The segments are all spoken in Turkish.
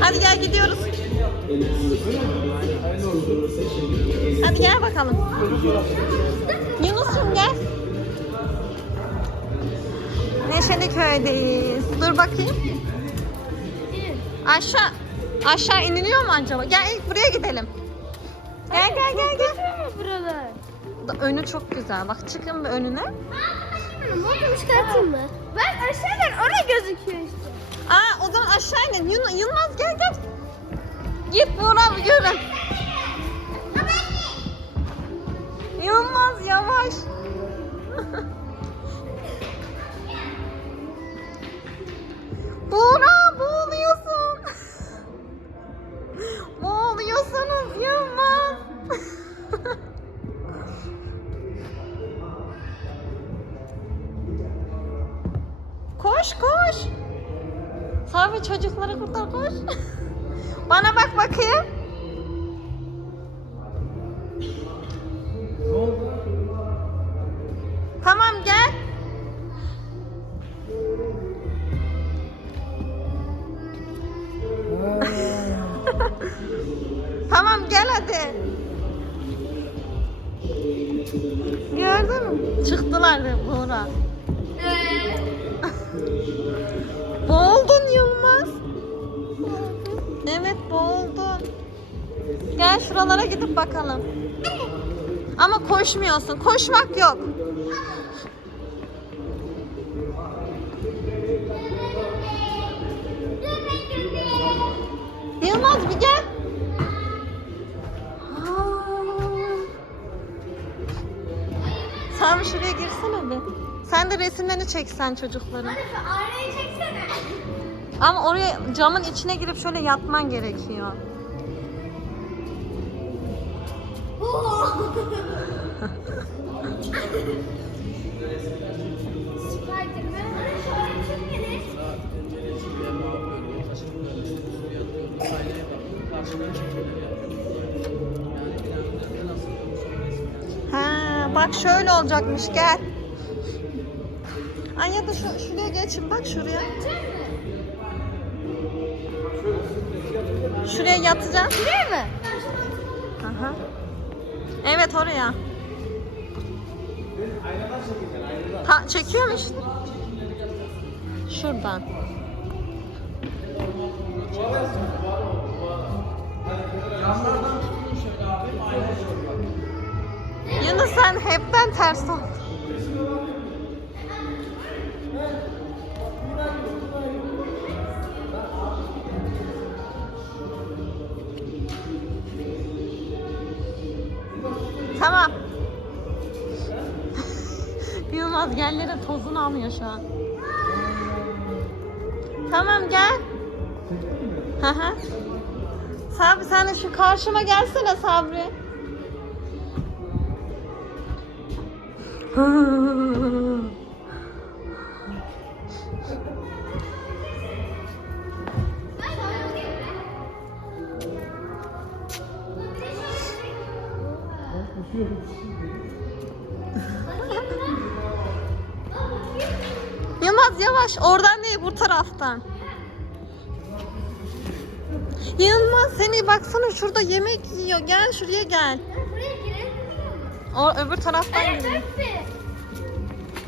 Hadi gel gidiyoruz. Hadi gel bakalım. Yunus'um gel. Neşeli köydeyiz. Dur bakayım. Aşağı aşağı iniliyor mu acaba? Gel ilk buraya gidelim. Gel gel gel gel. Buralar. Önü çok güzel. Bak çıkın bir önüne. Motomu çıkartayım mı? Ben aşağıdan oraya gözüküyor işte. Aa o zaman aşağı inin. Yun- Yılmaz gel gel. Git Buğra görün. Yılmaz yavaş. Sabi çocukları kurtar koş. Bana bak bakayım. Tamam gel. tamam gel hadi. Gördün mü? Çıktılar de Buğra. Boğuldun Yılmaz. Evet boğuldun. Gel şuralara gidip bakalım. Ama koşmuyorsun. Koşmak yok. Yılmaz bir gel. Bir şuraya girsene bir. Sen de resimlerini çeksen çocukların. Şu aynayı çeksene. Ama oraya camın içine girip şöyle yatman gerekiyor. Ha, bak şöyle olacakmış gel. Ay ya da şu, şuraya geçin bak şuraya. Şuraya yatacağız. Değil mi? Aha. Evet oraya. Ta, çekiyor mu işte? Şuradan. Yunus sen hepten ters ol. Tamam. Yılmaz yerlere tozunu almıyor şu an. Tamam gel. Hı. Sabri sen de şu karşıma gelsene Sabri. yavaş oradan değil bu taraftan. Yılmaz seni baksana şurada yemek yiyor. Gel şuraya gel. O öbür taraftan Evet. Öpü.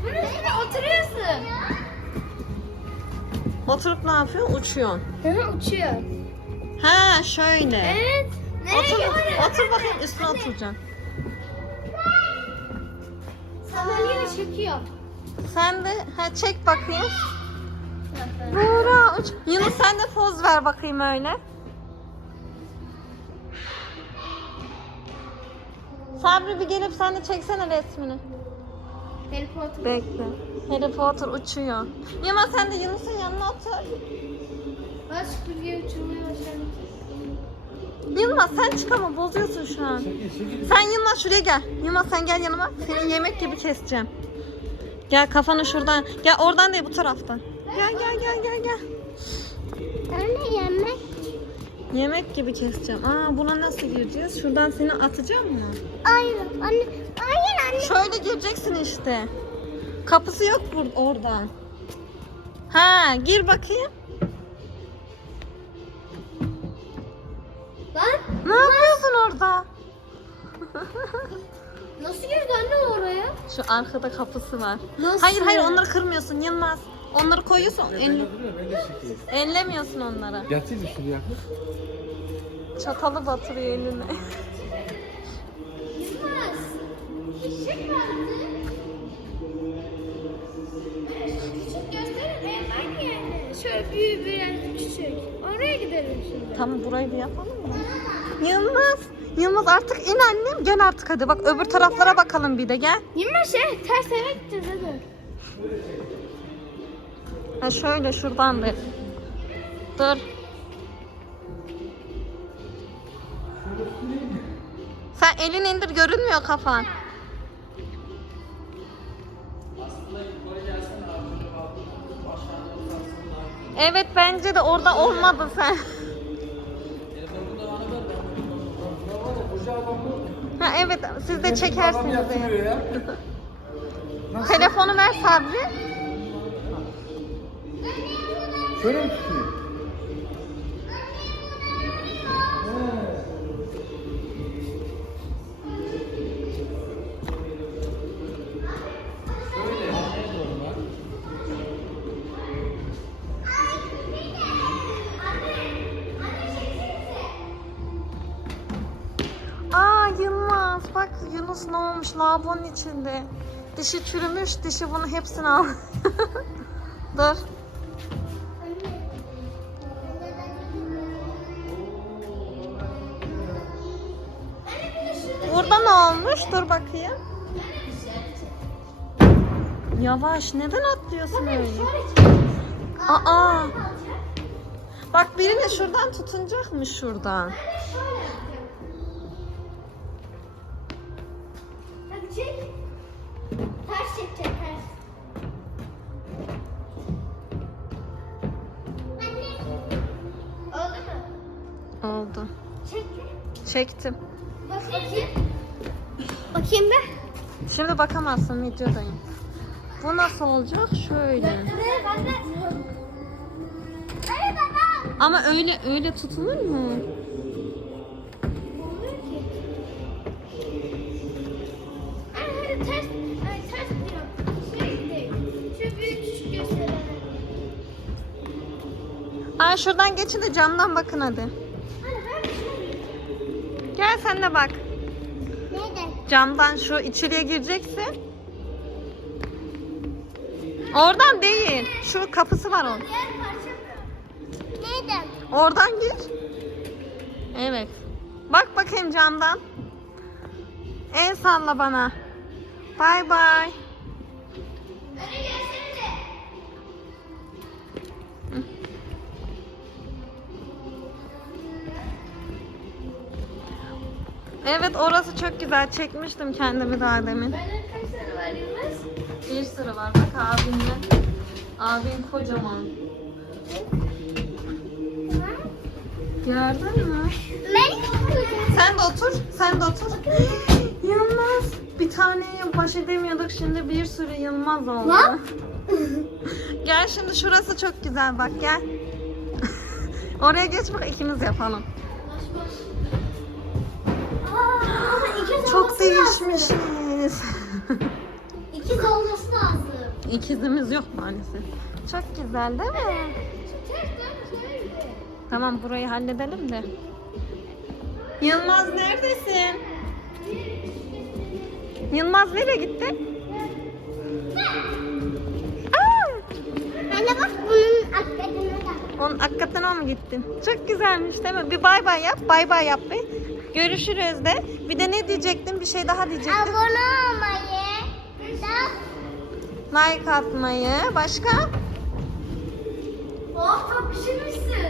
Bunun üstüne oturuyorsun. Oturup ne yapıyor? Uçuyorsun. Hı hı, uçuyor. Ha şöyle. Evet. Nereye Otur, gidiyor? otur bakayım üstüne oturacaksın. Sandalyeyi çekiyor. Sen de ha, çek bakayım. Buğra uç. Yunus sen de poz ver bakayım öyle. Sabri bir gelip sen de çeksene resmini. Harry Potter. Bekle. Harry Potter uçuyor. Yılmaz sen de Yunus'un yanına otur. Bak süpürge uçurmaya başladı. Yılmaz sen çık ama bozuyorsun şu an. Sen Yılmaz şuraya gel. Yılmaz sen gel yanıma. Seni yemek gibi keseceğim. Gel kafanı şuradan. Gel oradan değil bu taraftan. Gel gel gel gel gel. De yemek. Yemek gibi keseceğim. Aa buna nasıl gireceğiz? Şuradan seni atacağım mı? Hayır anne. Hayır anne. Şöyle gireceksin işte. Kapısı yok bur oradan. Ha gir bakayım. Bak. Ne yapıyorsun orada? Nasıl girdi anne oraya? Şu arkada kapısı var. Nasıl Hayır hayır onları kırmıyorsun Yılmaz. Onları koyuyorsun. Ben Elle, ben ellemiyorsun onları. Getir de şuraya. Çatalı batırıyor eline. Yılmaz. Eşek vardı. Küçük gösterin evden yani. Şöyle büyük biraz küçük. Oraya gidelim şimdi. tamam burayı bir yapalım mı? Yılmaz. Yılmaz artık in annem. Gel artık hadi. Bak öbür taraflara bakalım bir de gel. Yılmaz şey ters eve gideceğiz hadi. Ha şöyle şuradan da. Dur. Sen elini indir görünmüyor kafan. Evet bence de orada olmadı sen. Ha evet siz de çekersiniz. Ya. Telefonu ver Sabri. Şöyle mi tutayım? Yunus ne olmuş lavabonun içinde. Dişi çürümüş dişi bunu hepsini al. Dur. Burada ne olmuş? Dur bakayım. Yavaş neden atlıyorsun öyle? Aa. Bak birini şuradan tutunacakmış şuradan. Çek. Ters çekecek ters. Oldu mu? Oldu. Çek. Çektim. Bak bakayım. Bakayım be. Şimdi bakamazsın videodayım. Bu nasıl olacak? Şöyle. Ama öyle öyle tutulur mu? Aa şuradan geçin de camdan bakın hadi. Gel sen de bak. Neden? Camdan şu içeriye gireceksin. Oradan değil. Şu kapısı var onun. Neden? Oradan gir. Evet. Bak bakayım camdan. El salla bana. Bay bay. Evet orası çok güzel. Çekmiştim kendimi daha demin. Benden kaç tane var Yılmaz? Bir sıra var bak abimle. Abim kocaman. Gördün mü? Sen de otur. Sen de otur. Yılmaz. Bir taneye baş edemiyorduk. Şimdi bir sürü Yılmaz oldu. Ne? gel şimdi şurası çok güzel bak gel. Oraya geç bak ikimiz yapalım. Çok değişmişiz. İkiz olması lazım. İkizimiz yok maalesef. Çok güzel değil mi? Tamam burayı halledelim de. Yılmaz neredesin? Yılmaz nereye gitti? Anne bak bunun da. onun hakikaten o mu gittin? Çok güzelmiş değil mi? Bir bay bay yap. Bay bay yap bir. Görüşürüz de. Bir de ne diyecektin? Bir şey daha diyecektin. Abone olmayı. Like atmayı. Başka? Oh çok pişirmişsin.